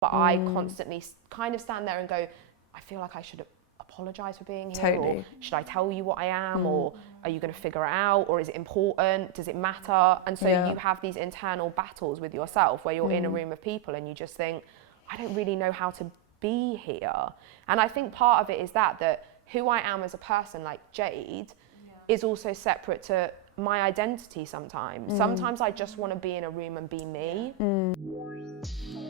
But I constantly kind of stand there and go, I feel like I should apologise for being here, or should I tell you what I am, or are you going to figure it out, or is it important, does it matter? And so you have these internal battles with yourself where you're in a room of people and you just think, I don't really know how to be here. And I think part of it is that who I am as a person, like Jade, is also separate to my identity sometimes. Sometimes I just want to be in a room and be me.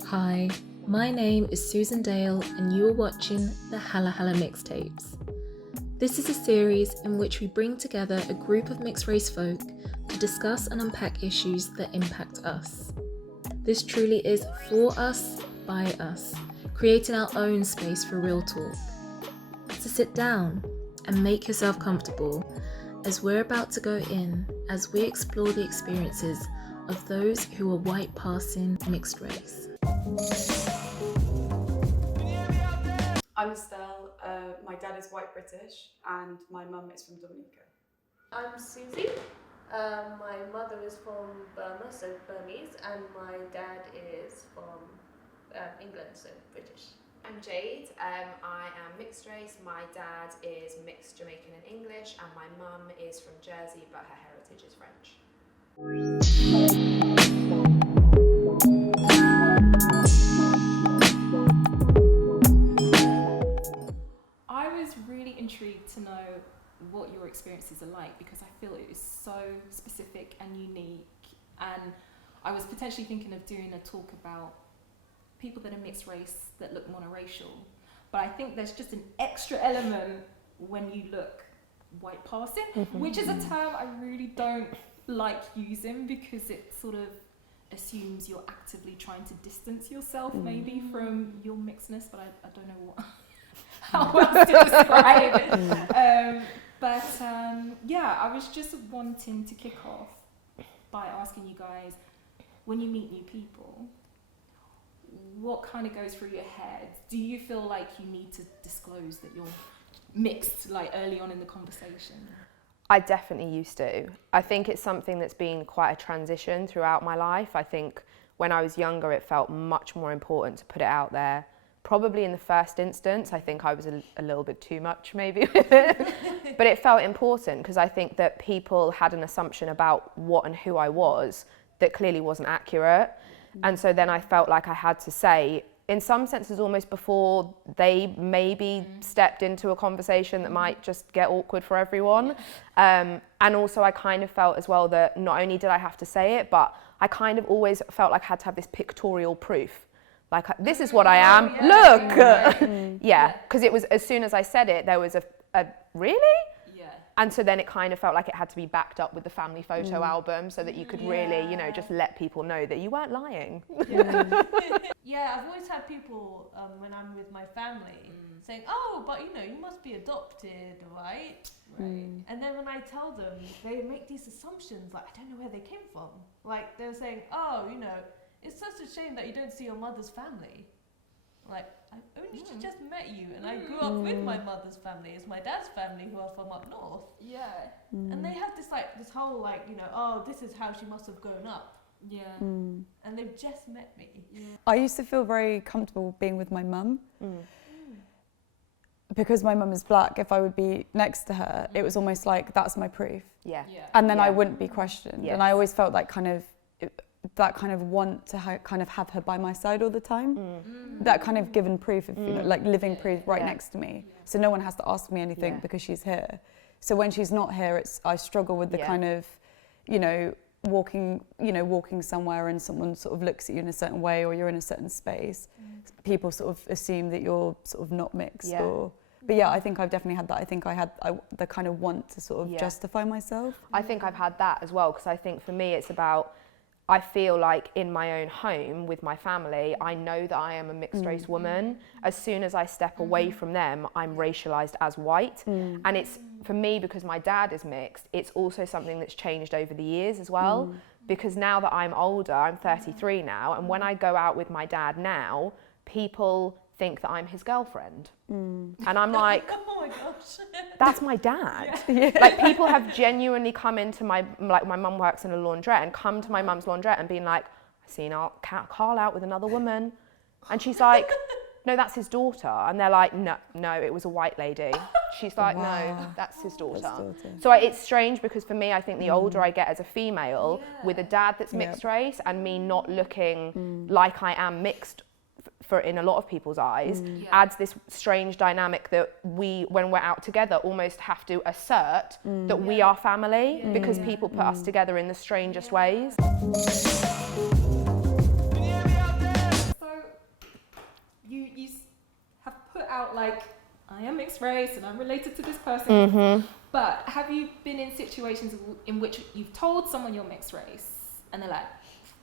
Hi, my name is Susan Dale and you are watching the HaluHalo Mixtapes. This is a series in which we bring together a group of mixed race folk to discuss and unpack issues that impact us. This truly is for us, by us, creating our own space for real talk. So sit down and make yourself comfortable as we're about to go in as we explore the experiences of those who are white passing mixed race. I'm Estelle, my dad is white British and my mum is from Dominica. I'm Susie, my mother is from Burma, so Burmese, and my dad is from England, so British. I'm Jade, I am mixed race, my dad is mixed Jamaican and English, and my mum is from Jersey but her heritage is French. I was really intrigued to know what your experiences are like because I feel it is so specific and unique, and I was potentially thinking of doing a talk about people that are mixed race that look monoracial, but I think there's just an extra element when you look white passing, which is a term I really don't like using because it sort of assumes you're actively trying to distance yourself maybe from your mixedness, but I don't know how else to describe it. Yeah, I was just wanting to kick off by asking you guys, when you meet new people, what kind of goes through your head? Do you feel like you need to disclose that you're mixed, like early on in the conversation? I definitely used to. I think it's something that's been quite a transition throughout my life. I think when I was younger, it felt much more important to put it out there. Probably in the first instance, I think I was a little bit too much maybe with it. But it felt important because I think that people had an assumption about what and who I was that clearly wasn't accurate. And so then I felt like I had to say, in some senses almost before they maybe stepped into a conversation that might just get awkward for everyone. And also I kind of felt as well that not only did I have to say it, but I kind of always felt like I had to have this pictorial proof. Like, this is what I am, look! Yeah, because it was, as soon as I said it, there was a really? And so then it kind of felt like it had to be backed up with the family photo album so that you could really, you know, just let people know that you weren't lying. Yeah, I've always had people, when I'm with my family, saying, oh, but you know, you must be adopted, right? And then when I tell them, they make these assumptions, like, I don't know where they came from. Like, they're saying, oh, you know, it's such a shame that you don't see your mother's family. Like, I only just met you, and I grew up with my mother's family. It's my dad's family who are from up north. And they have this whole, like, you know, oh, this is how she must have grown up. And they've just met me. I used to feel very comfortable being with my mum. Because my mum is black, if I would be next to her, it was almost like, that's my proof. And then I wouldn't be questioned. And I always felt like that kind of want to kind of have her by my side all the time. That kind of given proof, of, you know, like living proof right next to me. So no one has to ask me anything because she's here. So when she's not here, I struggle with the kind of, you know, walking somewhere and someone sort of looks at you in a certain way or you're in a certain space. People sort of assume that you're sort of not mixed but yeah, I think I've definitely had that. I think I had the kind of want to sort of justify myself. I think I've had that as well because I think for me it's about, I feel like in my own home with my family, I know that I am a mixed race woman. As soon as I step away from them, I'm racialized as white. And it's, for me, because my dad is mixed, it's also something that's changed over the years as well. Because now that I'm older, I'm 33 now, and when I go out with my dad now, people think that I'm his girlfriend. And I'm like, Oh my gosh. that's my dad. Like, people have genuinely come into my mum works in a laundrette and come to my mum's laundrette and been like, I've seen Carl out with another woman. And she's like, no, that's his daughter. And they're like, no, it was a white lady. She's like, no, that's his daughter. So it's strange because for me, I think the older I get as a female with a dad that's mixed race and me not looking like I am mixed for in a lot of people's eyes adds this strange dynamic that we, when we're out together, almost have to assert that we are family because people put us together in the strangest ways. You have put out like, I am mixed race and I'm related to this person, but have you been in situations in which you've told someone you're mixed race and they're like,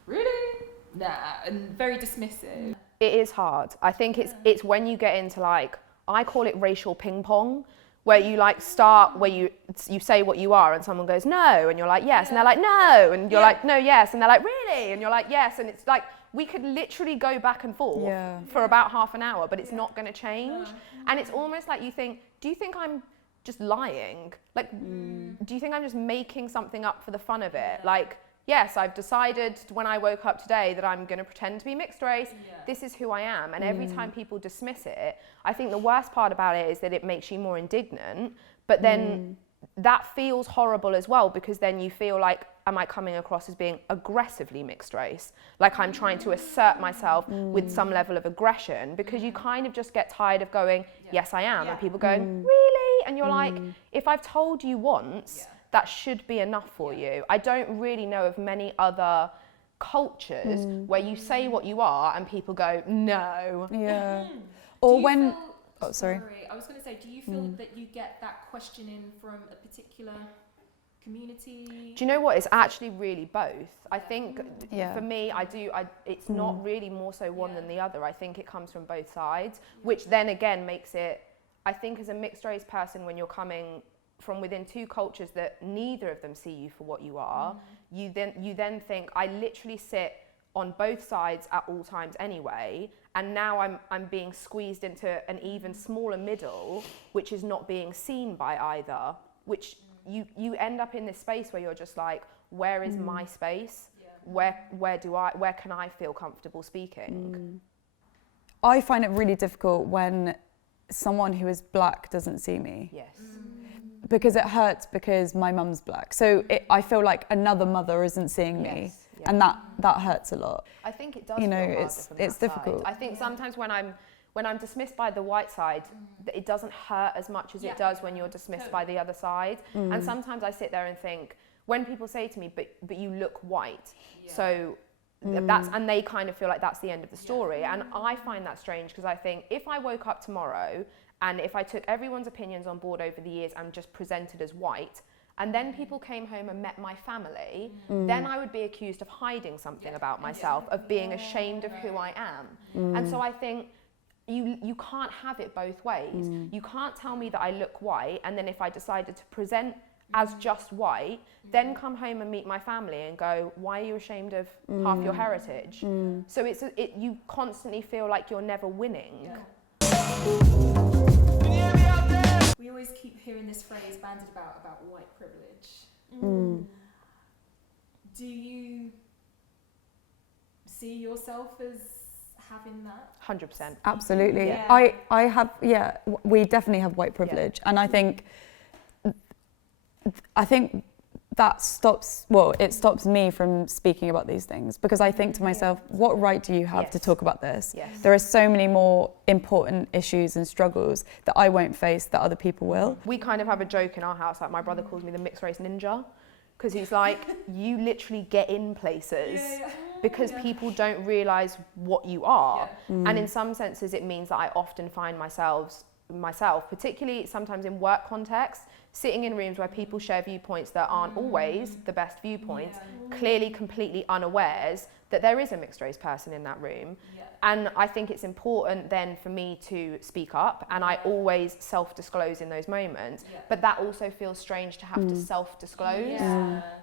really? Nah, and very dismissive? It is hard. I think it's when you get into like, I call it racial ping pong, where you like start, where you say what you are and someone goes, no, and you're like, yes, and they're like, no, and you're like, no, yes, and they're like, really? And you're like, yes, and it's like, we could literally go back and forth for about half an hour, but it's not going to change. And it's almost like you think, do you think I'm just lying? Like, do you think I'm just making something up for the fun of it? Like, yes, I've decided when I woke up today that I'm going to pretend to be mixed race. This is who I am. And every time people dismiss it, I think the worst part about it is that it makes you more indignant. But then that feels horrible as well, because then you feel like, am I coming across as being aggressively mixed race? Like I'm trying to assert myself with some level of aggression, because you kind of just get tired of going, yes, I am. And people going, really? And you're like, if I've told you once, that should be enough for you. I don't really know of many other cultures where you say what you are and people go, no. Or when... Oh, sorry. I was going to say, do you feel that you get that questioning from a particular community? Do you know what? It's actually really both. I think for me, it's not really more so one than the other. I think it comes from both sides, which then again makes it, I think as a mixed race person, when you're coming from within two cultures that neither of them see you for what you are, you then think, I literally sit on both sides at all times anyway, and now I'm being squeezed into an even smaller middle, which is not being seen by either, which you end up in this space where you're just like, where is my space? Where can I feel comfortable speaking? I find it really difficult when someone who is black doesn't see me. Yes. Because it hurts because my mum's black. So I feel like another mother isn't seeing me. And that hurts a lot. I think it does. You know, feel it's difficult. I think sometimes when I'm dismissed by the white side, it doesn't hurt as much as it does when you're dismissed by the other side. And sometimes I sit there and think, when people say to me, but you look white, so that's, and they kind of feel like that's the end of the story. And I find that strange, because I think if I woke up tomorrow and if I took everyone's opinions on board over the years and just presented as white, and then people came home and met my family, then I would be accused of hiding something about myself, of being ashamed of who I am. And so I think you can't have it both ways. You can't tell me that I look white, and then if I decided to present as just white, then come home and meet my family and go, why are you ashamed of half your heritage? So you constantly feel like you're never winning. We always keep hearing this phrase bandied about white privilege. Do you see yourself as having that? 100%. Absolutely. I have, we definitely have white privilege. And I think that stops me from speaking about these things, because I think to myself, what right do you have to talk about this? There are so many more important issues and struggles that I won't face that other people will. We kind of have a joke in our house, like my brother calls me the mixed race ninja, because he's like, you literally get in places because people don't realise what you are. And in some senses it means that I often find myself, particularly sometimes in work contexts, sitting in rooms where people share viewpoints that aren't always the best viewpoints, clearly completely unawares that there is a mixed race person in that room. And I think it's important then for me to speak up, and I always self-disclose in those moments, but that also feels strange to have to self-disclose.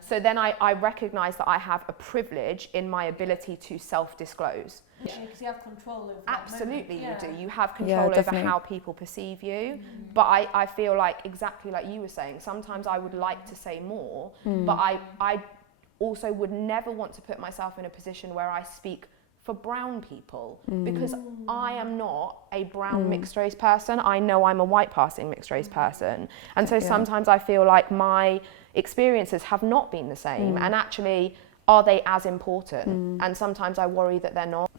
So then I recognise that I have a privilege in my ability to self-disclose. Because you have control over Absolutely you do. You have control over how people perceive you. But I feel like, exactly like you were saying, sometimes I would like to say more, but I also would never want to put myself in a position where I speak for brown people because I am not a brown mixed race person. I know I'm a white passing mixed race person. And so sometimes I feel like my experiences have not been the same, and actually, are they as important? And sometimes I worry that they're not.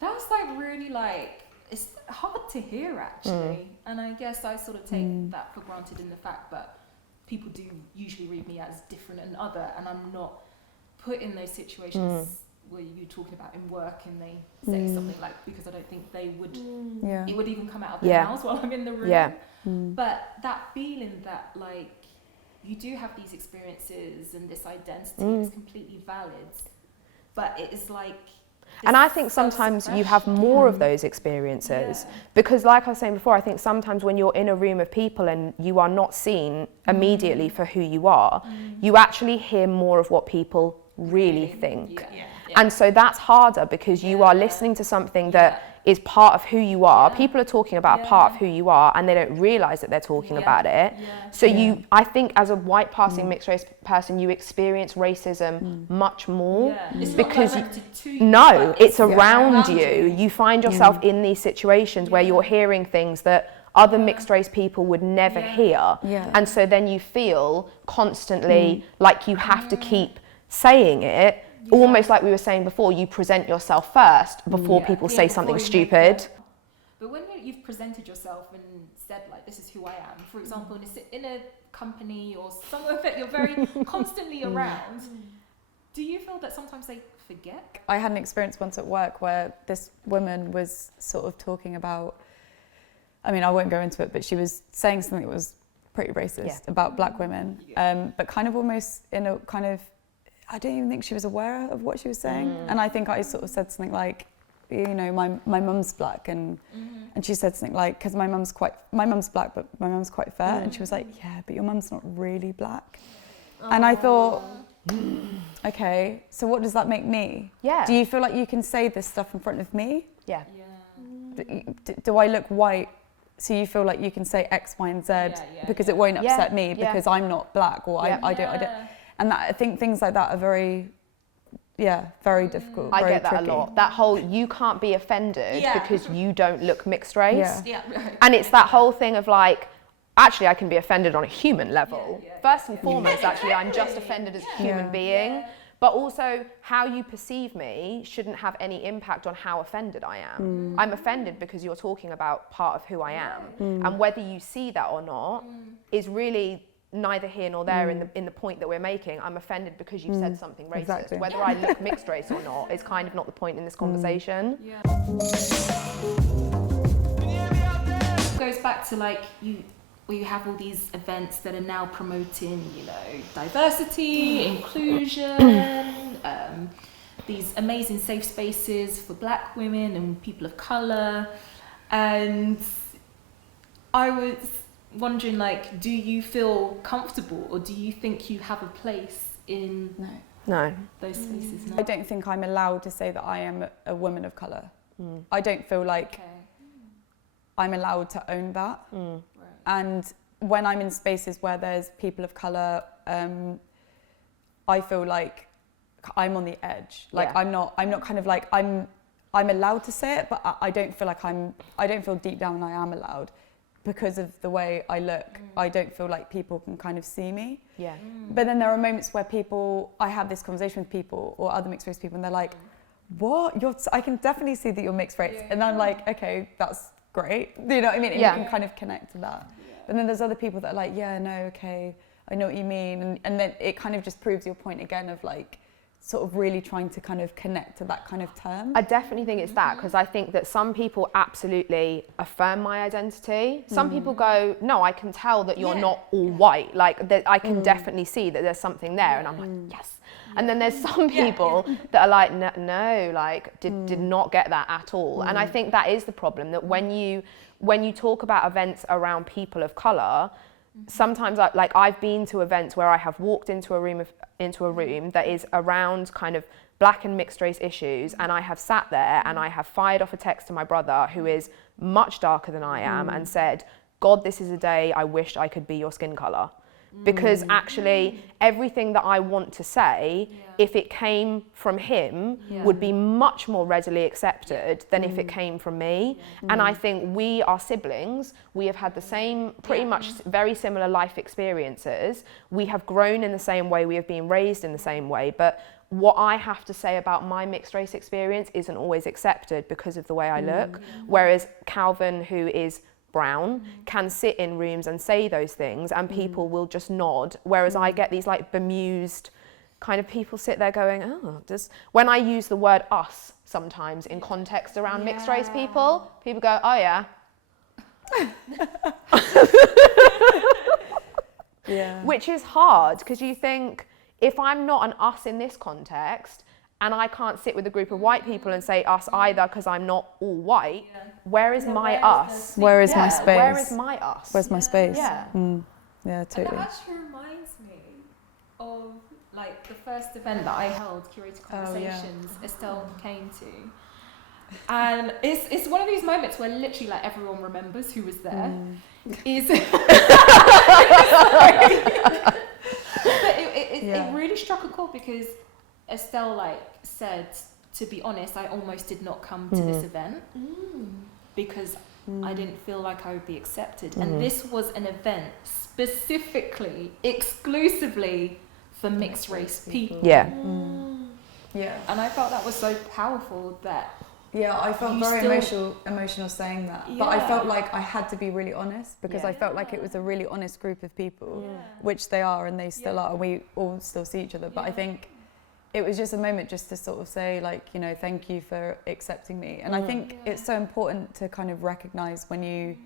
That's like really like, it's hard to hear actually. And I guess I sort of take that for granted in the fact that people do usually read me as different and other, and I'm not put in those situations where you're talking about in work and they say something like, because I don't think they would, it would even come out of their mouths while I'm in the room. But that feeling that like, you do have these experiences and this identity is completely valid, but it is like, and I think sometimes you have more of those experiences because, like I was saying before, I think sometimes when you're in a room of people and you are not seen immediately for who you are, you actually hear more of what people really think. And so that's harder because you are listening to something that is part of who you are. People are talking about a part of who you are and they don't realise that they're talking about it. So I think as a white passing mixed race person, you experience racism much more because it's around you. You find yourself in these situations where you're hearing things that other mixed race people would never hear. And so then you feel constantly like you have to keep saying it. Almost like we were saying before, you present yourself first before people say something stupid. But when you've presented yourself and said like, this is who I am, for example, in a company or somewhere that you're very constantly around, do you feel that sometimes they forget? I had an experience once at work where this woman was sort of talking about, I mean, I won't go into it, but she was saying something that was pretty racist about black women, but kind of almost in a kind of, I don't even think she was aware of what she was saying. And I think I sort of said something like, you know, my mum's black, and she said something like, because my mum's black, but my mum's quite fair. And she was like, yeah, but your mum's not really black. And I thought, okay, so what does that make me? Do you feel like you can say this stuff in front of me? Do I look white? So you feel like you can say X, Y, and Z because it won't upset me because I'm not black, or I don't. And that, I think things like that are very difficult. I very get that tricky. a lot. That whole, you can't be offended because you don't look mixed race. And it's that whole thing of like, actually I can be offended on a human level. First and foremost, actually, I'm just offended as a human being. But also, how you perceive me shouldn't have any impact on how offended I am. I'm offended because you're talking about part of who I am. And whether you see that or not is really neither here nor there in the point that we're making. I'm offended because you've said something racist. Exactly. Whether I look mixed race or not is kind of not the point in this conversation. It goes back to like you have all these events that are now promoting, you know, diversity, inclusion, these amazing safe spaces for black women and people of colour. And I was wondering, like, do you feel comfortable, or do you think you have a place in those spaces now? I don't think I'm allowed to say that I am a woman of colour. I don't feel like I'm allowed to own that. And when I'm in spaces where there's people of colour, I feel like I'm on the edge. Like I'm not kind of like, I'm allowed to say it, but I don't feel like I don't feel deep down I am allowed. Because of the way I look, I don't feel like people can kind of see me. But then there are moments where I have this conversation with people or other mixed race people, and they're like, what? I can definitely see that you're mixed race. And I'm like, okay, that's great. You know what I mean? And you can kind of connect to that. But then there's other people that are like, yeah, no, okay, I know what you mean. And then it kind of just proves your point again of like, sort of really trying to kind of connect to that kind of term. I definitely think it's that, because I think that some people absolutely affirm my identity. Some people go, no, I can tell that you're not all white. Like, I can definitely see that there's something there. And I'm like, yes. And then there's some people that are like, no, like, did not get that at all. And I think that is the problem, that when you talk about events around people of colour, sometimes I've been to events where I have walked into a room that is around kind of black and mixed race issues, and I have sat there and I have fired off a text to my brother, who is much darker than I am, and said, God, this is a day I wished I could be your skin colour. because actually everything that I want to say, if it came from him, would be much more readily accepted than if it came from me. And I think we are siblings. We have had the same, pretty much very similar life experiences. We have grown in the same way. We have been raised in the same way. But what I have to say about my mixed race experience isn't always accepted because of the way I look. Whereas Calvin, who is brown, can sit in rooms and say those things and people will just nod, whereas I get these like bemused kind of people sit there going, oh, when I use the word us sometimes in context around mixed race people go, oh yeah. Which is hard, because you think, if I'm not an us in this context, and I can't sit with a group of white people and say us either because I'm not all white, where is my us? Where is my space? Where is my us? Where's my space? Yeah. Yeah, totally. And that actually reminds me of like the first event that I held, Curated Conversations, Estelle came to. And it's one of these moments where literally like everyone remembers who was there. But it really struck a chord, because Estelle like said, to be honest, I almost did not come to this event because I didn't feel like I would be accepted. And this was an event specifically, exclusively for mixed race people. Yeah. And I felt that was so powerful that I felt very emotional saying that. But I felt like I had to be really honest, because I felt like it was a really honest group of people, which they are and they still are. We all still see each other. But I think it was just a moment just to sort of say, like, you know, thank you for accepting me. And I think it's so important to kind of recognise when you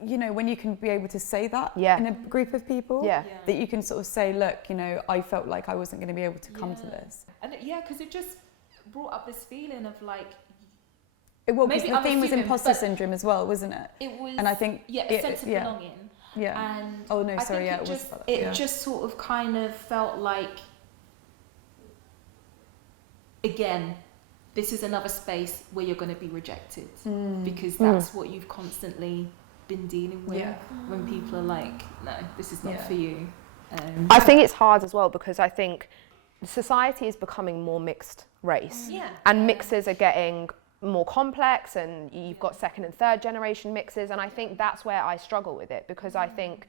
know, when you can be able to say that in a group of people, that you can sort of say, look, you know, I felt like I wasn't going to be able to come to this. And because it just brought up this feeling of like, well, because the theme was imposter syndrome as well, wasn't it? It was, and I think a sense of belonging. And oh no, sorry, it was about that. It just sort of kind of felt like, again, this is another space where you're going to be rejected, because that's what you've constantly been dealing with when people are like, no, this is not for you. I think it's hard as well, because I think society is becoming more mixed race, and mixes are getting more complex, and you've got second and third generation mixes, and I think that's where I struggle with it, because I think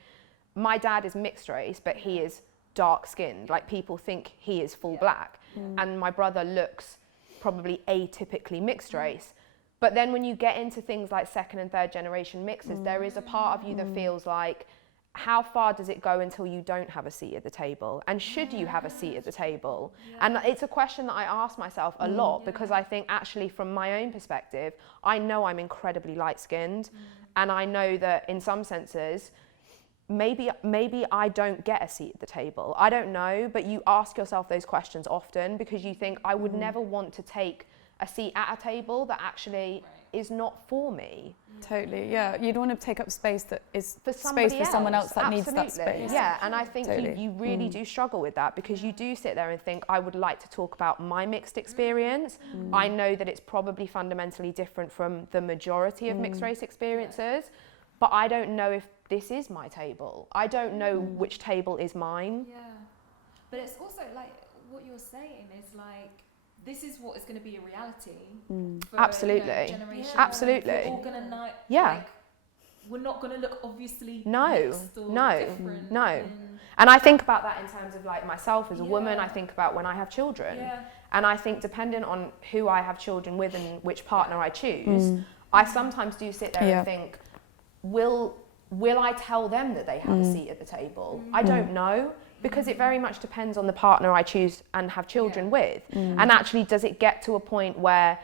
my dad is mixed race, but he is dark skinned, like people think he is full black, and my brother looks probably atypically mixed race. But then when you get into things like second and third generation mixes, there is a part of you that feels like, how far does it go until you don't have a seat at the table? And should you have a seat at the table? And it's a question that I ask myself a lot, because I think actually from my own perspective, I know I'm incredibly light-skinned, and I know that in some senses, maybe I don't get a seat at the table. I don't know, but you ask yourself those questions often, because you think, I would never want to take a seat at a table that actually is not for me. Totally, you'd want to take up space that is for space for someone else that needs that space. Yeah, and I think you really do struggle with that, because you do sit there and think, I would like to talk about my mixed experience. I know that it's probably fundamentally different from the majority of mixed race experiences, but I don't know if this is my table. I don't know which table is mine. Yeah, but it's also like what you're saying is like, this is what is going to be a reality. For, absolutely. Generation. Absolutely. We're all going to like, we're not going to look obviously mixed or different. And I think about that in terms of like myself as a woman. I think about when I have children, and I think depending on who I have children with and which partner I choose, I sometimes do sit there and think, will I tell them that they have a seat at the table? I don't know. Because it very much depends on the partner I choose and have children with. And actually, does it get to a point where,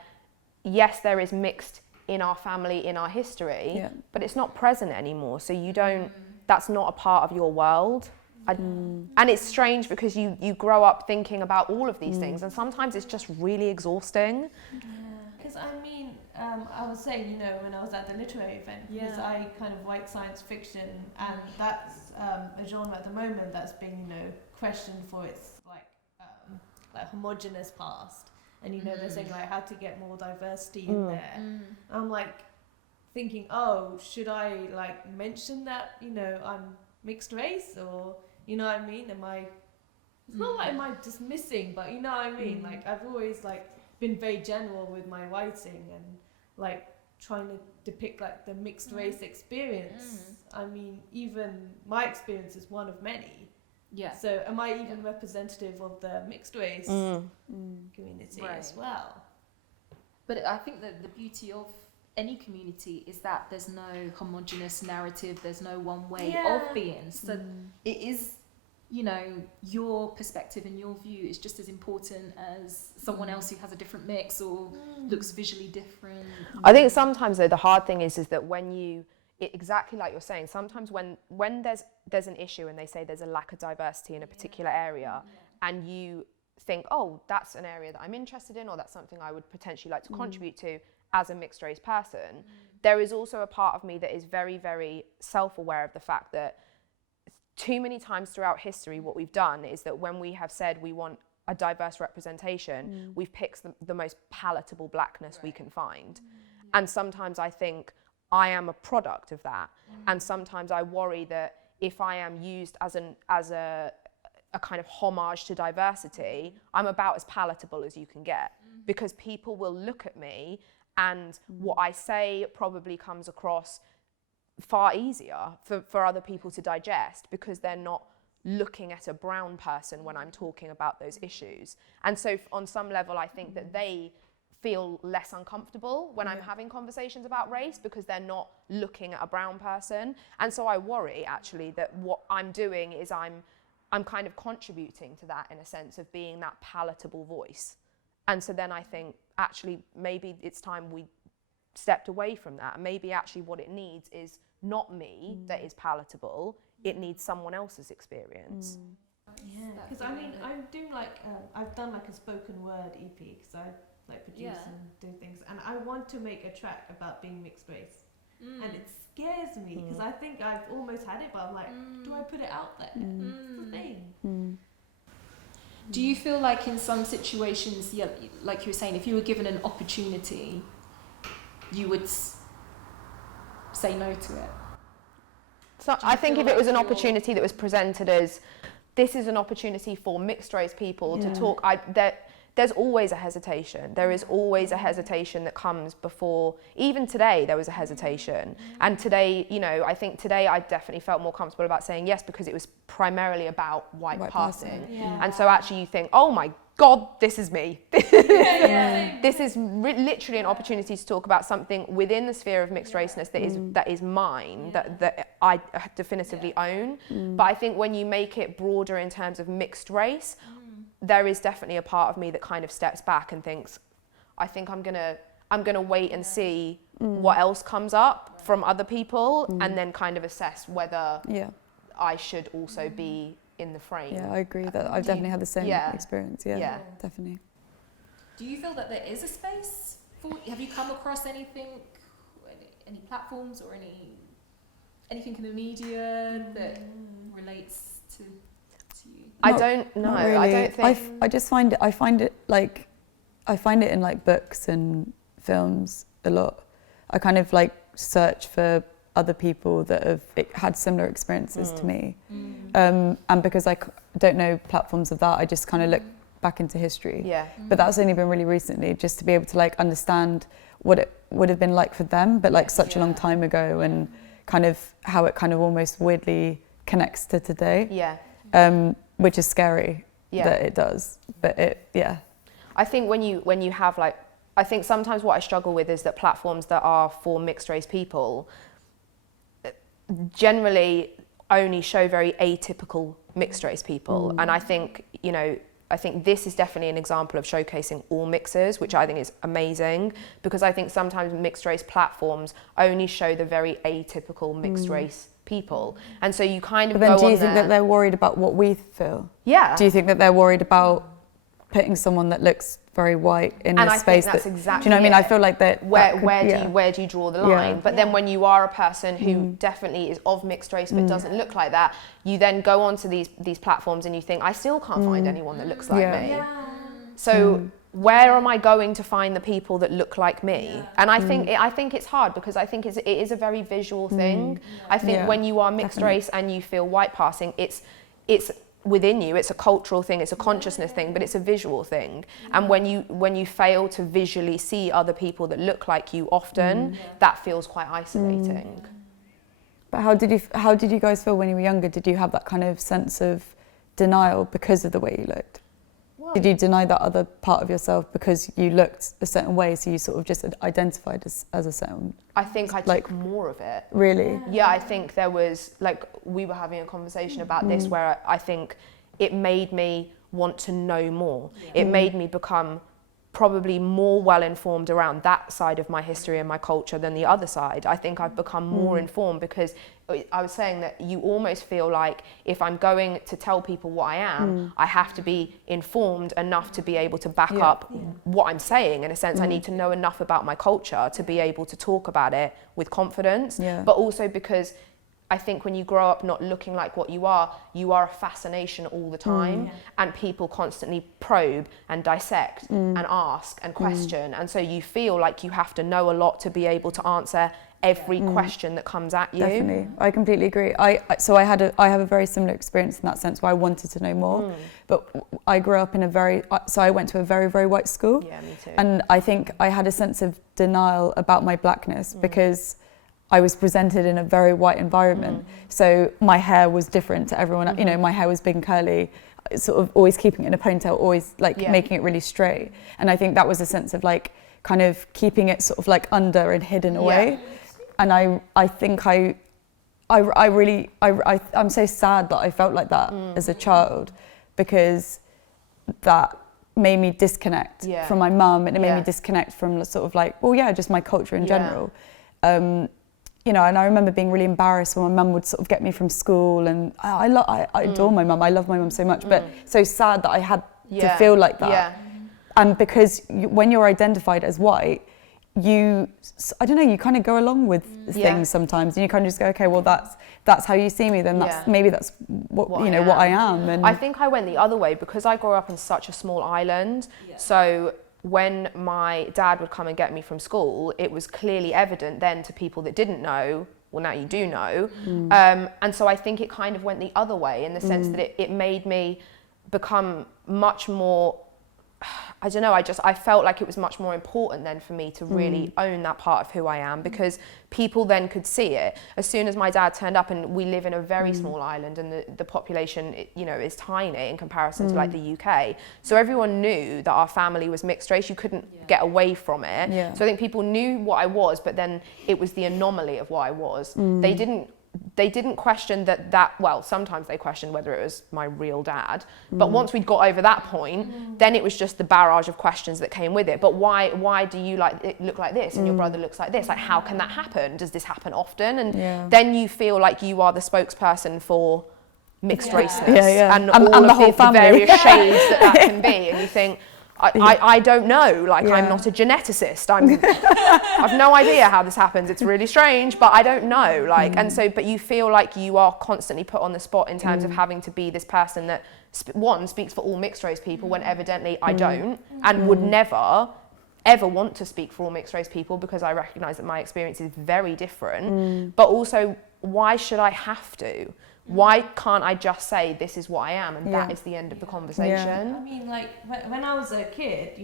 yes, there is mixed in our family, in our history, but it's not present anymore. So you don't, that's not a part of your world. And it's strange, because you grow up thinking about all of these things, and sometimes it's just really exhausting. Because I mean, I was saying, you know, when I was at the literary event, because I kind of write science fiction, and that's a genre at the moment that's being, you know, questioned for its like homogenous past, and you know they're saying like how to get more diversity in there. I'm like thinking, oh, should I like mention that, you know, I'm mixed race, or you know what I mean? It's not like am I just missing, but you know what I mean? Like I've always like been very general with my writing and like trying to depict like the mixed race experience. I mean, even my experience is one of many. Yeah. So am I even representative of the mixed race community as well? But I think that the beauty of any community is that there's no homogenous narrative, there's no one way of being. So it is, you know, your perspective and your view is just as important as someone else who has a different mix or looks visually different. I think sometimes though the hard thing is that when you, exactly like you're saying, sometimes when there's an issue and they say there's a lack of diversity in a particular area and you think, oh, that's an area that I'm interested in or that's something I would potentially like to contribute to as a mixed race person, there is also a part of me that is very, very self-aware of the fact that too many times throughout history, what we've done is that when we have said we want a diverse representation, we've picked the most palatable blackness we can find. And sometimes I think I am a product of that. And sometimes I worry that if I am used as a kind of homage to diversity, I'm about as palatable as you can get. Because people will look at me and what I say probably comes across far easier for other people to digest because they're not looking at a brown person when I'm talking about those issues. And so on some level, I think that they feel less uncomfortable when I'm having conversations about race because they're not looking at a brown person. And so I worry actually that what I'm doing is I'm kind of contributing to that in a sense of being that palatable voice. And so then I think actually maybe it's time we stepped away from that. Maybe actually what it needs is not me that is palatable, it needs someone else's experience. Yeah, because I mean, I'm doing like, I've done like a spoken word EP because I like produce and do things, and I want to make a track about being mixed race. And it scares me because I think I've almost had it, but I'm like, do I put it out there? That's the thing. Do you feel like in some situations, like you were saying, if you were given an opportunity, you would say no to it? So I think if it was an opportunity that was presented as, this is an opportunity for mixed race people to talk, there's always a hesitation. There is always a hesitation that comes before, even today there was a hesitation. And today, you know, I think today I definitely felt more comfortable about saying yes because it was primarily about white passing. And so actually you think, oh my God, this is me. This is literally an opportunity to talk about something within the sphere of mixed raceness that is mine, that I definitively own. But I think when you make it broader in terms of mixed race, there is definitely a part of me that kind of steps back and thinks, I think I'm gonna wait and see what else comes up from other people and then kind of assess whether I should also be in the frame. Yeah, I agree that I've definitely had the same experience. Yeah, definitely. Do you feel that there is a space for, have you come across anything, any platforms or anything in the media that relates to you? I don't know. Really. I don't think. I just find it. I find it in like books and films a lot. I kind of like search for other people that have had similar experiences to me, and because I don't know platforms of that, I just kind of look back into history. But that's only been really recently, just to be able to like understand what it would have been like for them, but like such a long time ago, and kind of how it kind of almost weirdly connects to today. Which is scary that it does, but I think when you have like, I think sometimes what I struggle with is that platforms that are for mixed race people generally only show very atypical mixed race people. And I think, you know, I think this is definitely an example of showcasing all mixers, which I think is amazing, because I think sometimes mixed race platforms only show the very atypical mixed race people. And so you kind of but then go do you on think there, that they're worried about what we feel? Yeah. Do you think that they're worried about putting someone that looks very white in and this space? Think that's exactly do you know what I mean? I feel like that. Where do you draw the line? But then when you are a person who definitely is of mixed race but doesn't look like that, you then go onto these platforms and you think, I still can't find anyone that looks like me. So where am I going to find the people that look like me? And I think it's hard because I think it is a very visual thing. I think when you are mixed race and you feel white passing, it's within you. It's a cultural thing, it's a consciousness thing, but it's a visual thing. And when you fail to visually see other people that look like you often, that feels quite isolating. But how did you guys feel when you were younger? Did you have that kind of sense of denial because of the way you looked? Well, did you deny that other part of yourself because you looked a certain way, so you sort of just identified as a certain? I think I took more of it. Really? Yeah, I think there was, like, we were having a conversation about this where I think it made me want to know more. It made me become probably more well-informed around that side of my history and my culture than the other side. I think I've become more informed because I was saying that you almost feel like if I'm going to tell people what I am, I have to be informed enough to be able to back up what I'm saying. In a sense, I need to know enough about my culture to be able to talk about it with confidence, but also because I think when you grow up not looking like what you are a fascination all the time, and people constantly probe and dissect and ask and question, and so you feel like you have to know a lot to be able to answer every question that comes at you. Definitely, I completely agree. I have a very similar experience in that sense where I wanted to know more, but I grew up in I went to a very, very white school. Yeah, me too. And I think I had a sense of denial about my blackness because I was presented in a very white environment. So my hair was different to everyone. You know, my hair was big and curly, sort of always keeping it in a ponytail, always making it really straight. And I think that was a sense of like kind of keeping it sort of like under and hidden away. And I think I'm so sad that I felt like that as a child, because that made me disconnect from my mum, and it made me disconnect from sort of like, just my culture in general. You know, and I remember being really embarrassed when my mum would sort of get me from school, and I adore my mum, I love my mum so much, but so sad that I had to feel like that. And because when you're identified as white, you kind of go along with things sometimes, and you kind of just go, okay, well that's how you see me, then maybe that's what I am. And I think I went the other way because I grew up in such a small island, so when my dad would come and get me from school, it was clearly evident then to people that didn't know, well, now you do know. And so I think it kind of went the other way in the sense that it made me become much more, I don't know, I felt like it was much more important then for me to really own that part of who I am, because people then could see it. As soon as my dad turned up, and we live in a very small island, and the population, is tiny in comparison to like the UK. So everyone knew that our family was mixed race. You couldn't get away from it. So I think people knew what I was, but then it was the anomaly of what I was. They didn't question well, sometimes they questioned whether it was my real dad, but once we'd got over that point, then it was just the barrage of questions that came with it. But why do you look like this and your brother looks like this? Like, how can that happen? Does this happen often? And then you feel like you are the spokesperson for mixed raceness and all the of whole the various shades that can be, and you think, I don't know, I'm not a geneticist. I've no idea how this happens. It's really strange, but I don't know. And so, but you feel like you are constantly put on the spot in terms of having to be this person that speaks for all mixed race people, when evidently I don't, and would never ever want to speak for all mixed race people, because I recognise that my experience is very different. But also, why should I have to? Why can't I just say this is what I am, and that is the end of the conversation? I mean, like when I was a kid,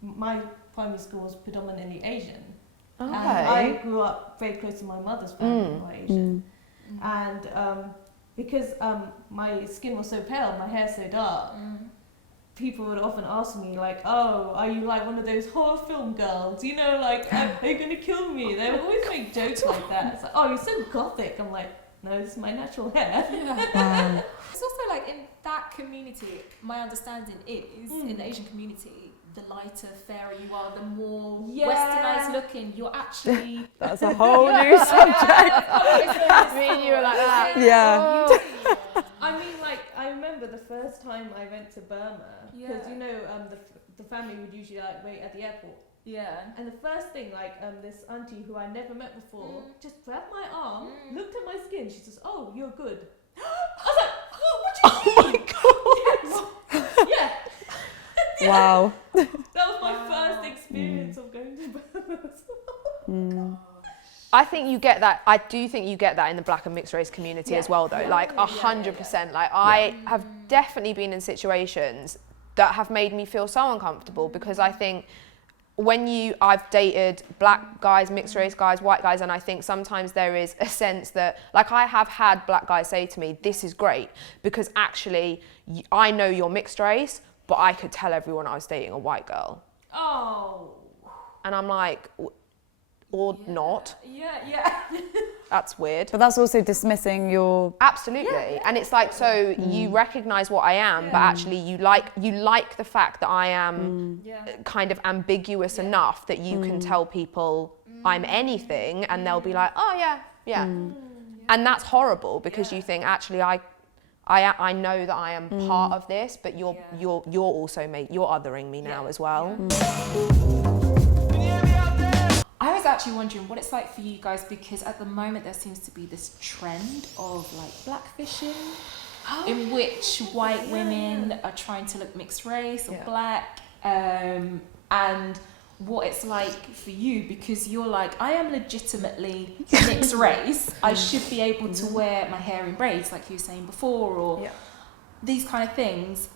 my primary school was predominantly Asian. And I grew up very close to my mother's family who are Asian. And because my skin was so pale, my hair so dark, people would often ask me like, oh, are you like one of those horror film girls? Are you gonna kill me? They would always make jokes like that. It's like, oh, you're so gothic. I'm like, no, this is my natural hair. It's also like in that community, my understanding is in the Asian community, the lighter, fairer you are, the more westernized looking you're actually. That's a whole new subject. Me and you were like that. I mean, I remember the first time I went to Burma, because the family would usually wait at the airport. And the first thing, this auntie who I never met before just grabbed my arm, looked at my skin. She says, "Oh, you're good." I was like, "What do you mean?" Oh my god! Yeah. Wow. That was my first experience of going to birth. I think you get that. I do think you get that in the black and mixed race community as well, though. Like 100%. Like I have definitely been in situations that have made me feel so uncomfortable, because I think I've dated black guys, mixed race guys, white guys, and I think sometimes there is a sense that, like, I have had black guys say to me, this is great, because actually I know you're mixed race, but I could tell everyone I was dating a white girl. Oh. And I'm like, or not. Yeah. That's weird. But that's also dismissing your... Absolutely. And it's like, so you recognise what I am, but actually you like the fact that I am kind of ambiguous enough that you can tell people I'm anything, and they'll be like, oh yeah. And that's horrible, because you think, actually I know that I am part of this, but you're also you're othering me now as well. I was actually wondering what it's like for you guys, because at the moment there seems to be this trend of like blackfishing, in which white women are trying to look mixed race or black, and what it's like for you, because you're like, I am legitimately mixed race. I should be able to wear my hair in braids, like you were saying before, or these kind of things.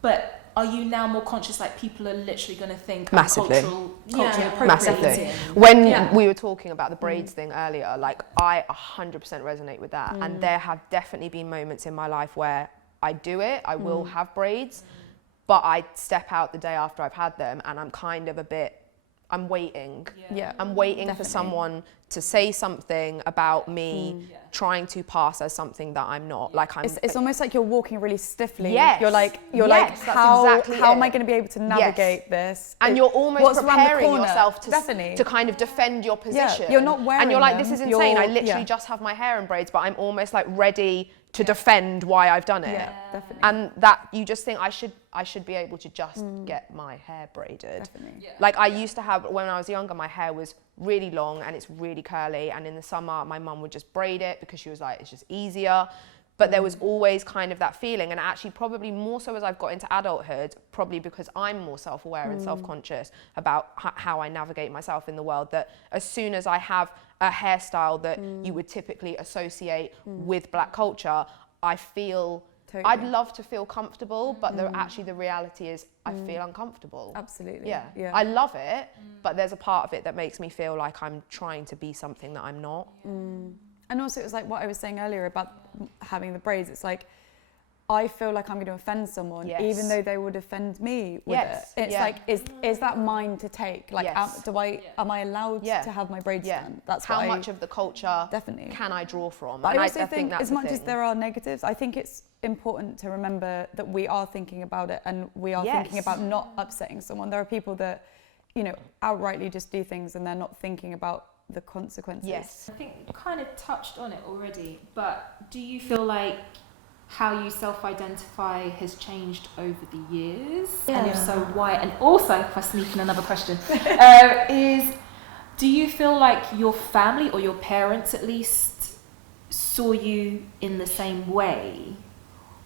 But are you now more conscious, like people are literally going to think Massively. culturally appropriating? Massively. When we were talking about the braids thing earlier, like I 100% resonate with that. And there have definitely been moments in my life where I do it, I will have braids, but I step out the day after I've had them and I'm kind of I'm waiting. I'm waiting for someone to say something about me trying to pass as something that I'm not. Like It's almost like you're walking really stiffly. Yes. You're like, how am I going to be able to navigate this? And you're almost preparing yourself to Definitely. to kind of defend your position. You're not wearing and you're like, them. this is insane. I literally just have my hair in braids, but I'm almost like ready to defend why I've done it. Yeah, definitely. And that you just think I should be able to just get my hair braided. Definitely. Yeah. Like I used to have, when I was younger, my hair was really long and it's really curly, and in the summer my mum would just braid it because she was like, it's just easier. But there was always kind of that feeling, and actually probably more so as I've got into adulthood, probably because I'm more self-aware and self-conscious about how I navigate myself in the world, that as soon as I have a hairstyle that you would typically associate with black culture, I feel, I'd love to feel comfortable, but actually the reality is I feel uncomfortable. Absolutely. Yeah. I love it, but there's a part of it that makes me feel like I'm trying to be something that I'm not. And also it was like what I was saying earlier about having the braids. It's like, I feel like I'm going to offend someone, even though they would offend me with it. It's like, is that mine to take? Like, am I allowed to have my braids done? That's how much of the culture can I draw from? But I also think as much as there are negatives, I think it's important to remember that we are thinking about it, and we are thinking about not upsetting someone. There are people that, you know, outrightly just do things and they're not thinking about the consequences. I think you kind of touched on it already, but do you feel like how you self-identify has changed over the years? And if so, why? And also, if I sneak in another question, is, do you feel like your family, or your parents at least, saw you in the same way?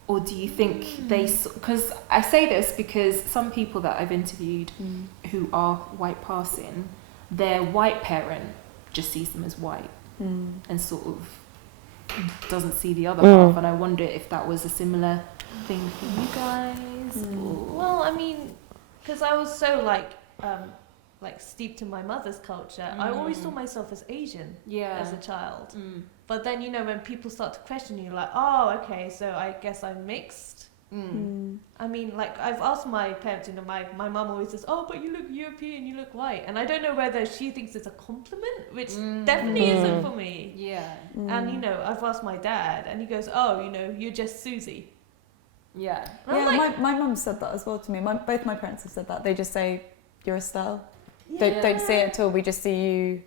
Or do you think because I say this because some people that I've interviewed who are white passing, their white parent just sees them as white and sort of doesn't see the other half, and I wonder if that was a similar thing for you guys. Well, I mean, because I was so like steeped in my mother's culture, I always saw myself as Asian as a child. But then, you know, when people start to question you, like, oh, okay, so I guess I'm mixed. I mean, like, I've asked my parents, you know, my mum always says, oh, but you look European, you look white. And I don't know whether she thinks it's a compliment, which definitely isn't for me. And, you know, I've asked my dad, and he goes, oh, you know, you're just Susie. Yeah, like, my mum said that as well to me. Both my parents have said that. They just say, you're Estelle. Don't say it at all, we just see you.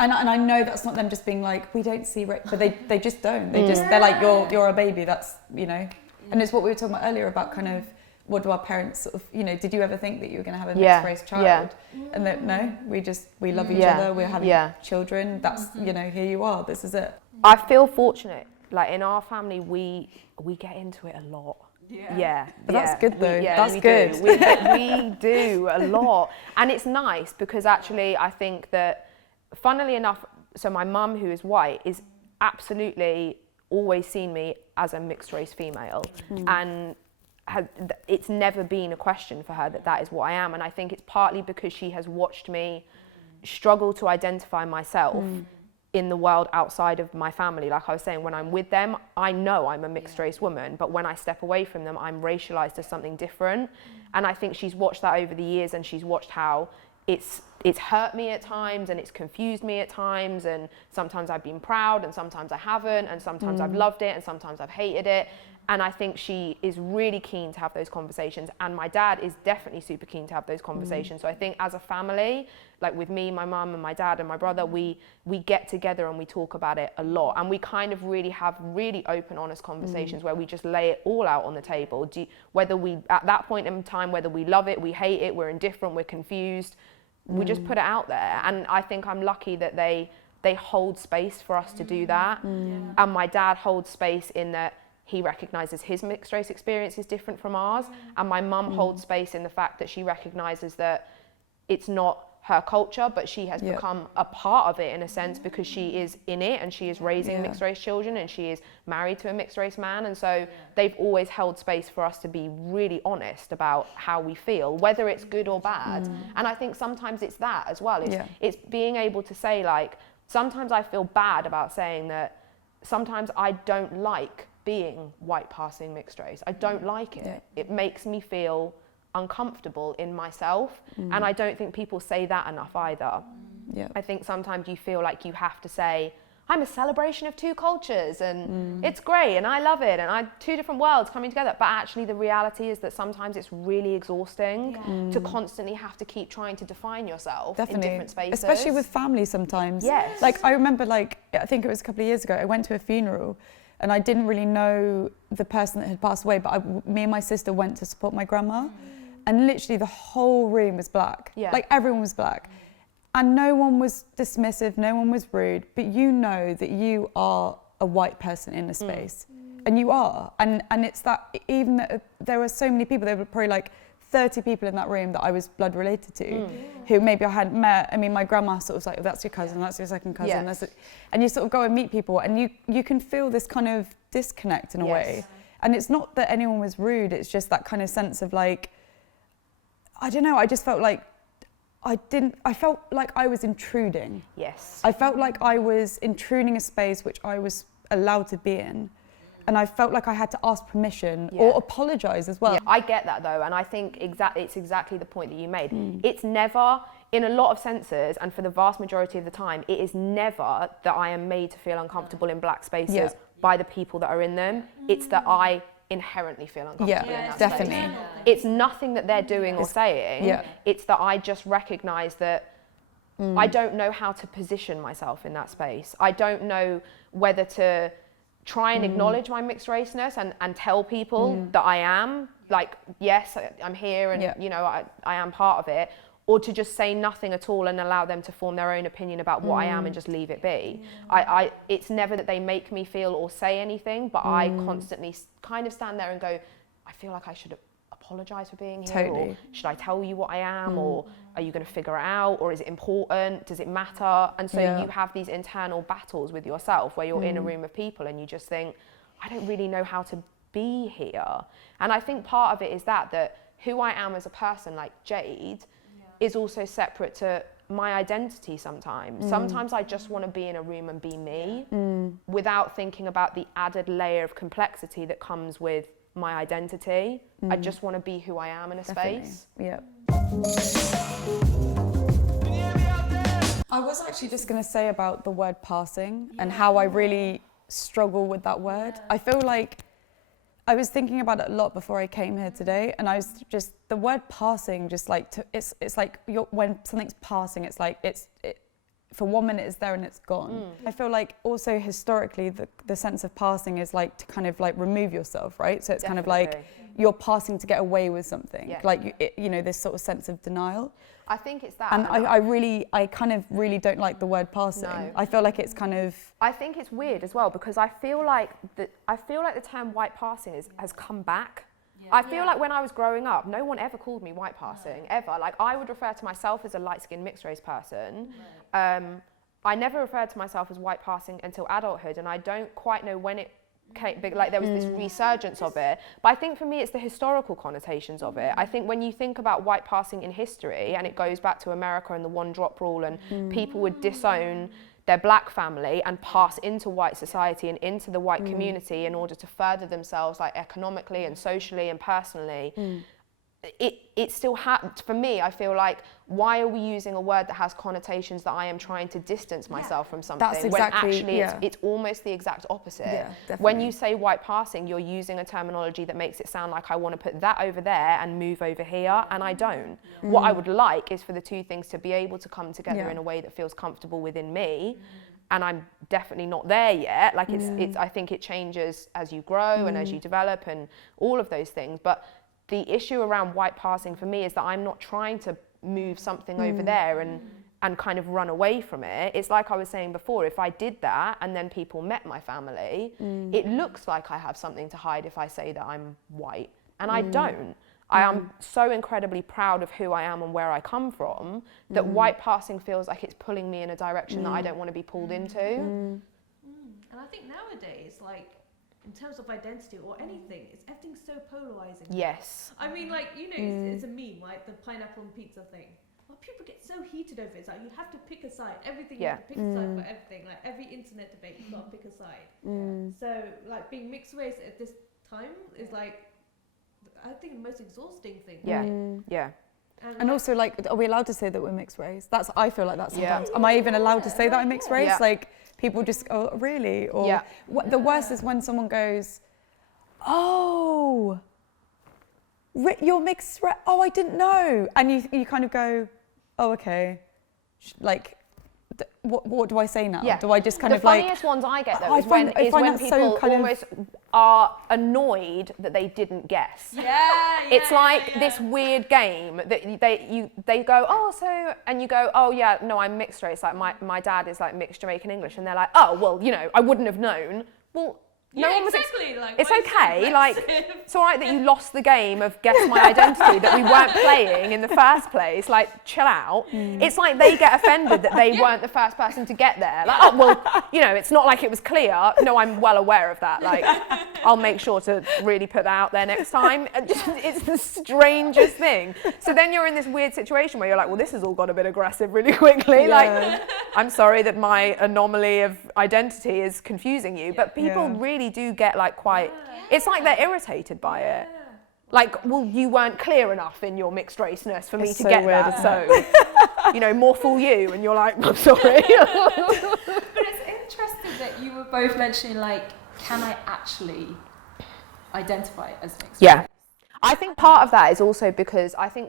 And I know that's not them just being like, we don't see, but they just don't. They're like, you're a baby, that's, you know. And it's what we were talking about earlier about kind of, what do our parents sort of, you know, did you ever think that you were going to have a mixed race child? And that, no, we love each other, we're having children, that's, you know, here you are, this is it. I feel fortunate, like in our family, we get into it a lot. But that's good though. That's we good. Do. We do a lot. And it's nice because actually I think that, funnily enough, so my mum, who is white, is absolutely always seen me as a mixed race female. And it's never been a question for her that is what I am. And I think it's partly because she has watched me struggle to identify myself in the world outside of my family. Like I was saying, when I'm with them, I know I'm a mixed race woman, but when I step away from them, I'm racialized as something different. And I think she's watched that over the years, and she's watched how it's hurt me at times, and it's confused me at times, and sometimes I've been proud and sometimes I haven't, and sometimes I've loved it and sometimes I've hated it. And I think she is really keen to have those conversations, and my dad is definitely super keen to have those conversations. So I think as a family, like with me, my mum and my dad and my brother, we get together and we talk about it a lot, and we kind of really have really open, honest conversations where we just lay it all out on the table. Whether we, at that point in time, whether we love it, we hate it, we're indifferent, we're confused, we just put it out there. And I think I'm lucky that they hold space for us to do that. And my dad holds space in that he recognises his mixed race experience is different from ours, and my mum holds space in the fact that she recognises that it's not her culture, but she has become a part of it in a sense because she is in it, and she is raising mixed race children, and she is married to a mixed race man, and so they've always held space for us to be really honest about how we feel, whether it's good or bad. And I think sometimes it's that as well. It's being able to say, like, sometimes I feel bad about saying that sometimes I don't like being white passing mixed race. I don't like it. It makes me feel uncomfortable in myself, and I don't think people say that enough either. I think sometimes you feel like you have to say, I'm a celebration of two cultures and it's great and I love it and I'm two different worlds coming together, but actually the reality is that sometimes it's really exhausting to constantly have to keep trying to define yourself in different spaces. Especially with family sometimes. Like I remember, like, I think it was a couple of years ago, I went to a funeral and I didn't really know the person that had passed away, but me and my sister went to support my grandma, and literally the whole room was black. Like everyone was black. And no one was dismissive, no one was rude, but you know that you are a white person in a space. And you are. And it's that, even that there were so many people, there were probably like 30 people in that room that I was blood related to, who maybe I hadn't met. I mean, my grandma sort of was like, oh, that's your cousin, that's your second cousin. And you sort of go and meet people, and you can feel this kind of disconnect in a way. And it's not that anyone was rude, it's just that kind of sense of like, I don't know, I just felt like I felt like I was intruding. I felt like I was intruding a space which I was allowed to be in. And I felt like I had to ask permission or apologise as well. I get that though, and I think it's exactly the point that you made. It's never, in a lot of senses, and for the vast majority of the time, it is never that I am made to feel uncomfortable in black spaces by the people that are in them. It's that I inherently feel uncomfortable in that definitely. space. It's nothing that they're doing or saying. It's that I just recognise that I don't know how to position myself in that space. I don't know whether to try and acknowledge my mixed raceness and tell people that I am, like, yes, I'm here and you know, I am part of it, or to just say nothing at all and allow them to form their own opinion about what I am and just leave it be. It's never that they make me feel or say anything, but I constantly kind of stand there and go, I feel like I should apologise for being here, or should I tell you what I am, or are you going to figure it out, or is it important, does it matter? And so you have these internal battles with yourself where you're in a room of people and you just think, I don't really know how to be here. And I think part of it is that who I am as a person, like Jade, is also separate to my identity sometimes. Sometimes I just want to be in a room and be me without thinking about the added layer of complexity that comes with my identity. I just want to be who I am in a space. I was actually just going to say about the word passing and how I really struggle with that word. I feel like I was thinking about it a lot before I came here today, and I was just, the word passing, just like, it's like when something's passing, it's like, for 1 minute it's there and it's gone. I feel like also historically the sense of passing is like to kind of like remove yourself, right? So it's kind of like you're passing to get away with something, like you know, this sort of sense of denial. I think it's that. And I kind of really don't like the word passing. No. I feel like it's kind of. I think it's weird as well because I feel like the term white passing has come back I feel like when I was growing up, no one ever called me white passing, ever. Like, I would refer to myself as a light-skinned mixed race person. I never referred to myself as white passing until adulthood, and I don't quite know when it came, like there was this resurgence of it. But I think for me, it's the historical connotations of it. I think when you think about white passing in history, and it goes back to America and the one drop rule, and people would disown their black family and pass into white society and into the white community in order to further themselves, like economically and socially and personally. It still happens. For me, I feel like, why are we using a word that has connotations that I am trying to distance myself from something? That's exactly, when actually it's almost the exact opposite. When you say white passing, you're using a terminology that makes it sound like I want to put that over there and move over here, and I don't. What I would like is for the two things to be able to come together in a way that feels comfortable within me. And I'm definitely not there yet. Like it's I think it changes as you grow and as you develop and all of those things. But the issue around white passing for me is that I'm not trying to move something over there and kind of run away from it. It's like I was saying before, if I did that and then people met my family, it looks like I have something to hide if I say that I'm white, and I don't. I am so incredibly proud of who I am and where I come from that white passing feels like it's pulling me in a direction that I don't want to be pulled into. And I think nowadays, like, in terms of identity or anything, everything's so polarizing. Yes. I mean, like, you know, it's a meme, right? The pineapple and pizza thing. Well, people get so heated over it. It's like, you have to pick a side. Everything, you have to pick a side for everything. Like, every internet debate, you've got to pick a side. So, like, being mixed race at this time is, like, I think the most exhausting thing. Yeah. And also, like, are we allowed to say that we're mixed race? I feel like that sometimes. Am I even allowed to say that I'm mixed race? Like, people just go, oh, really? Or what, the worst is when someone goes, oh, you're mixed race. Oh, I didn't know. And you kind of go, oh, okay. Like, what do I say now? Do I just kind of like... The funniest ones I get, though, is when people almost are annoyed that they didn't guess. It's like this weird game that they go, oh, so... And you go, oh, yeah, no, I'm mixed race. Like, my dad is, like, mixed Jamaican English. And they're like, oh, well, you know, I wouldn't have known. Well... No one was like, it's okay, like, it's all right that you lost the game of guess my identity that we weren't playing in the first place, like, chill out. It's like they get offended that they weren't the first person to get there. Like, oh, well, you know, it's not like it was clear. No, I'm well aware of that. Like, I'll make sure to really put that out there next time. It's the strangest thing. So then you're in this weird situation where you're like, well, this has all got a bit aggressive really quickly. Like, I'm sorry that my anomaly of identity is confusing you, but people really do get like quite, it's like they're irritated by it. Like, well, you weren't clear enough in your mixed raceness for me to get that, so, you know, more fool you, and you're like, I'm sorry. But it's interesting that you were both mentioning, like, can I actually identify as mixed race? I think part of that is also because I think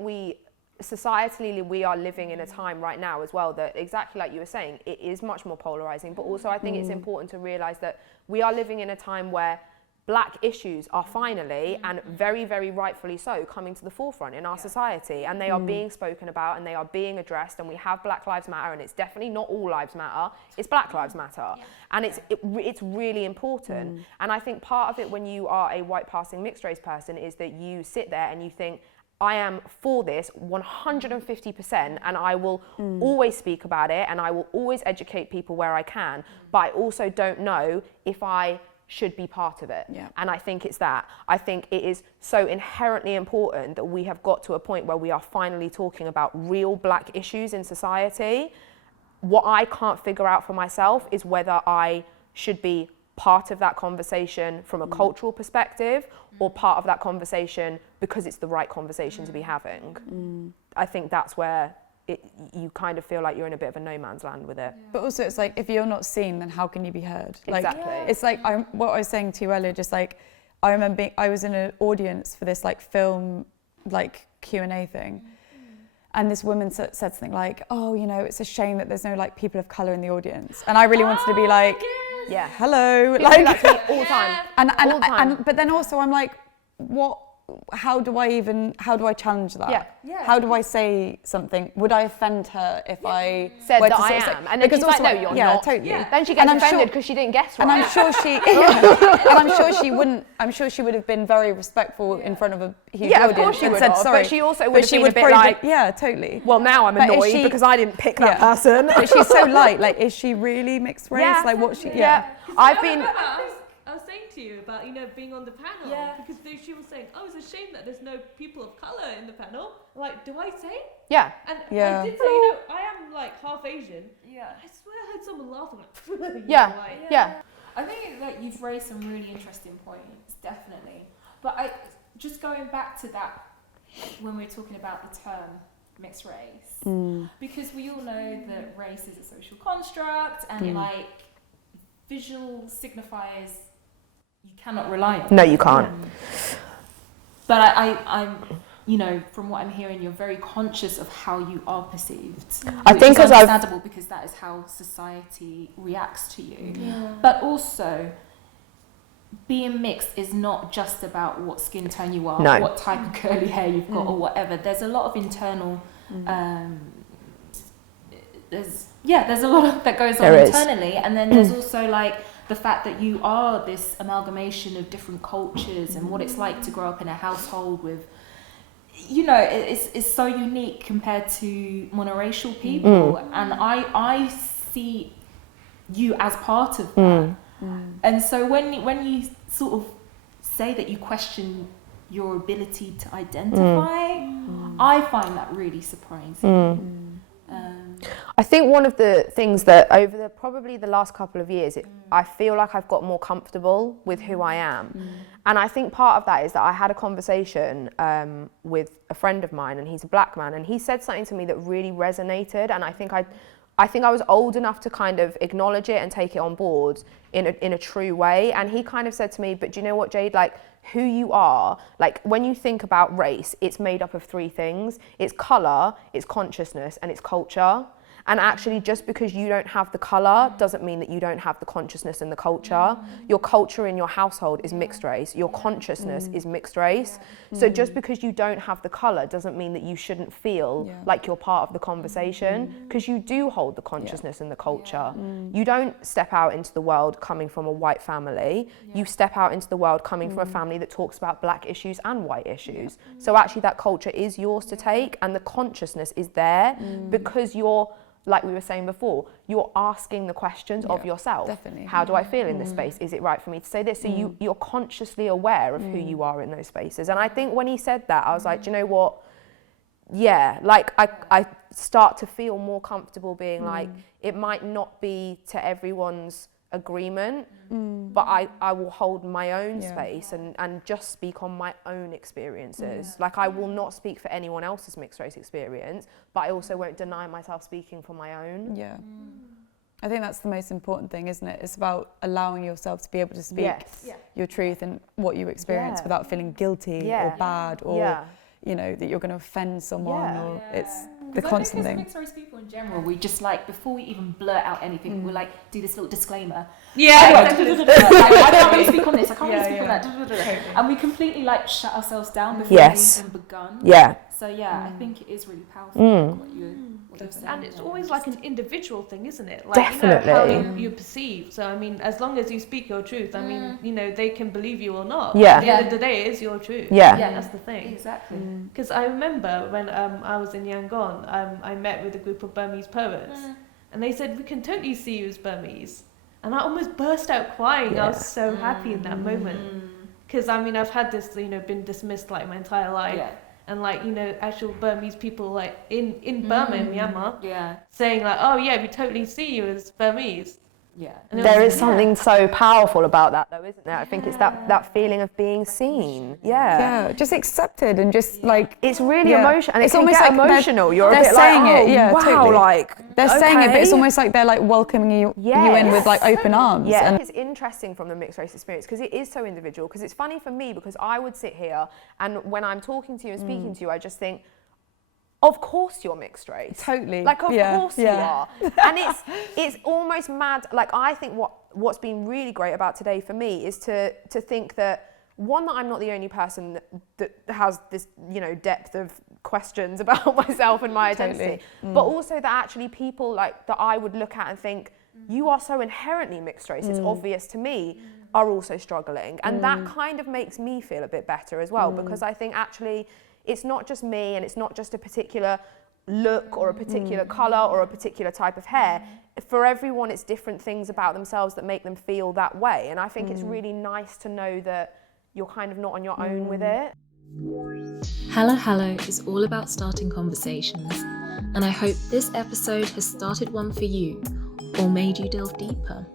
societally we are living in a time right now as well that, exactly like you were saying, it is much more polarizing, but also I think it's important to realize that we are living in a time where black issues are finally, and very, very rightfully so, coming to the forefront in our society, and they are being spoken about and they are being addressed, and we have Black Lives Matter, and it's definitely not all lives matter, it's Black Lives Matter, and it's really important. And I think part of it when you are a white passing mixed race person is that you sit there and you think, I am for this 150%, and I will always speak about it, and I will always educate people where I can, but I also don't know if I should be part of it. And I think it's that. I think it is so inherently important that we have got to a point where we are finally talking about real black issues in society. What I can't figure out for myself is whether I should be part of that conversation from a cultural perspective or part of that conversation because it's the right conversation to be having. I think that's where you kind of feel like you're in a bit of a no man's land with it. But also it's like, if you're not seen, then how can you be heard? Like, exactly. It's like, what I was saying to you earlier, just like, I remember I was in an audience for this like film, like Q&A thing. And this woman said something like, oh, you know, it's a shame that there's no like people of colour in the audience. And I really wanted to be like, hello. People like, do that to me all the time. And but then also I'm like, what how do I challenge that? Yeah. How do I say something? Would I offend her if I said were that to I sort of say- am? And then she's like, no, you're not. Totally. Yeah. Then she gets offended because she didn't guess right. And I'm sure she, and I'm sure she wouldn't. I'm sure she would have been very respectful in front of a huge audience. Of course she and would said have, sorry. but she also would have been a bit like, totally. well, now I'm But is annoyed she- because I didn't pick that person. But she's so light. Like, is she really mixed race? Yeah. Like, what she? I've been. I was saying to you about, being on the panel. Yeah. Because she was saying, oh, it's a shame that there's no people of colour in the panel. Like, do I say? Yeah. And Yeah. I did say, I am like half Asian. Yeah. I swear I heard someone laughing like, Yeah. like, Yeah. I think that you've raised some really interesting points, definitely. But just going back to that, when we're talking about the term mixed race, because we all know that race is a social construct and like visual signifiers you cannot rely on. No, you can't. But I'm, from what I'm hearing, you're very conscious of how you are perceived. I think is as I've understandable because that is how society reacts to you. Yeah. But also, being mixed is not just about what skin tone you are, what type of curly hair you've got, or whatever. There's a lot of internal. There's a lot that goes on internally, and then there's also like the fact that you are this amalgamation of different cultures and what it's like to grow up in a household with, it's so unique compared to monoracial people, and I see you as part of that. And so when you sort of say that you question your ability to identify, I find that really surprising. I think one of the things that over probably the last couple of years, I feel like I've got more comfortable with who I am. And I think part of that is that I had a conversation with a friend of mine, and he's a black man, and he said something to me that really resonated, and I think I was old enough to kind of acknowledge it and take it on board in a true way. And he kind of said to me, but do you know what, Jade, like who you are, like when you think about race, it's made up of three things. It's colour, it's consciousness, and it's culture. And actually, just because you don't have the colour doesn't mean that you don't have the consciousness and the culture. Your culture in your household is mixed race. Your consciousness is mixed race. So just because you don't have the colour doesn't mean that you shouldn't feel like you're part of the conversation, because you do hold the consciousness and the culture. You don't step out into the world coming from a white family. You step out into the world coming from a family that talks about black issues and white issues. So actually that culture is yours to take, and the consciousness is there because you're, like we were saying before, you're asking the questions of yourself. Definitely. How do I feel in this space? Is it right for me to say this? So you're consciously aware of who you are in those spaces. And I think when he said that, I was like, do you know what? Yeah, like I start to feel more comfortable being like, it might not be to everyone's agreement, but I will hold my own space and just speak on my own experiences. Like I will not speak for anyone else's mixed race experience, but I also won't deny myself speaking for my own. Yeah. I think that's the most important thing, isn't it? It's about allowing yourself to be able to speak your truth and what you experience without feeling guilty or bad or that you're going to offend someone or it's the constant thing. Mixed race people in general, we just like, before we even blurt out anything, we like do this little disclaimer. Yeah. I can't really speak on this, I can't really speak on that. And we completely like shut ourselves down before we've even begun. Yeah. So I think it is really powerful what you're saying. And it's always like an individual thing, isn't it? Like, Definitely. how you perceive. So I mean, as long as you speak your truth, I mean, they can believe you or not. Yeah. At the end of the day, it is your truth. Yeah. That's the thing. Exactly. Because I remember when I was in Yangon, I met with a group of Burmese poets, and they said, we can totally see you as Burmese. And I almost burst out crying. I was so happy in that moment. Because I mean, I've had this, been dismissed like my entire life. Yeah. And like, actual Burmese people like in Burma, in Myanmar, saying like, oh yeah, we totally see you as Burmese. Yeah. There is something so powerful about that though, isn't there? I think it's that feeling of being seen. Yeah, just accepted and just like it's really emotional, and it's it can almost get like emotional. You're they're a bit saying like, it, wow, totally. like they're saying it, but it's almost like they're like welcoming you in with like open arms. Yeah, and it's interesting from the mixed race experience because it is so individual. Because it's funny for me because I would sit here and when I'm talking to you and speaking to you, I just think, of course you're mixed race. Totally. Like, of course you are. And it's almost mad. Like, I think what's been really great about today for me is to think that one, that I'm not the only person that has this, you know, depth of questions about myself and my identity, but also that actually people like that I would look at and think, you are so inherently mixed race, it's obvious to me, are also struggling. And that kind of makes me feel a bit better as well, because I think actually it's not just me, and it's not just a particular look or a particular colour or a particular type of hair. For everyone, it's different things about themselves that make them feel that way. And I think it's really nice to know that you're kind of not on your own with it. HaluHalo is all about starting conversations, and I hope this episode has started one for you or made you delve deeper.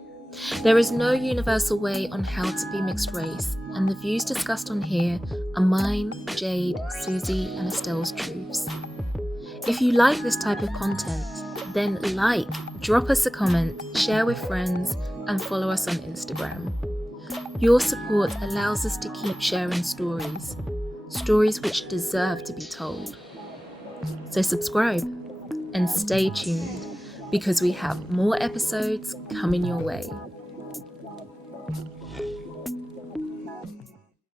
There is no universal way on how to be mixed race, and the views discussed on here are mine, Jade, Susie, and Estelle's truths. If you like this type of content, then drop us a comment, share with friends, and follow us on Instagram. Your support allows us to keep sharing stories which deserve to be told. So subscribe and stay tuned, because we have more episodes coming your way.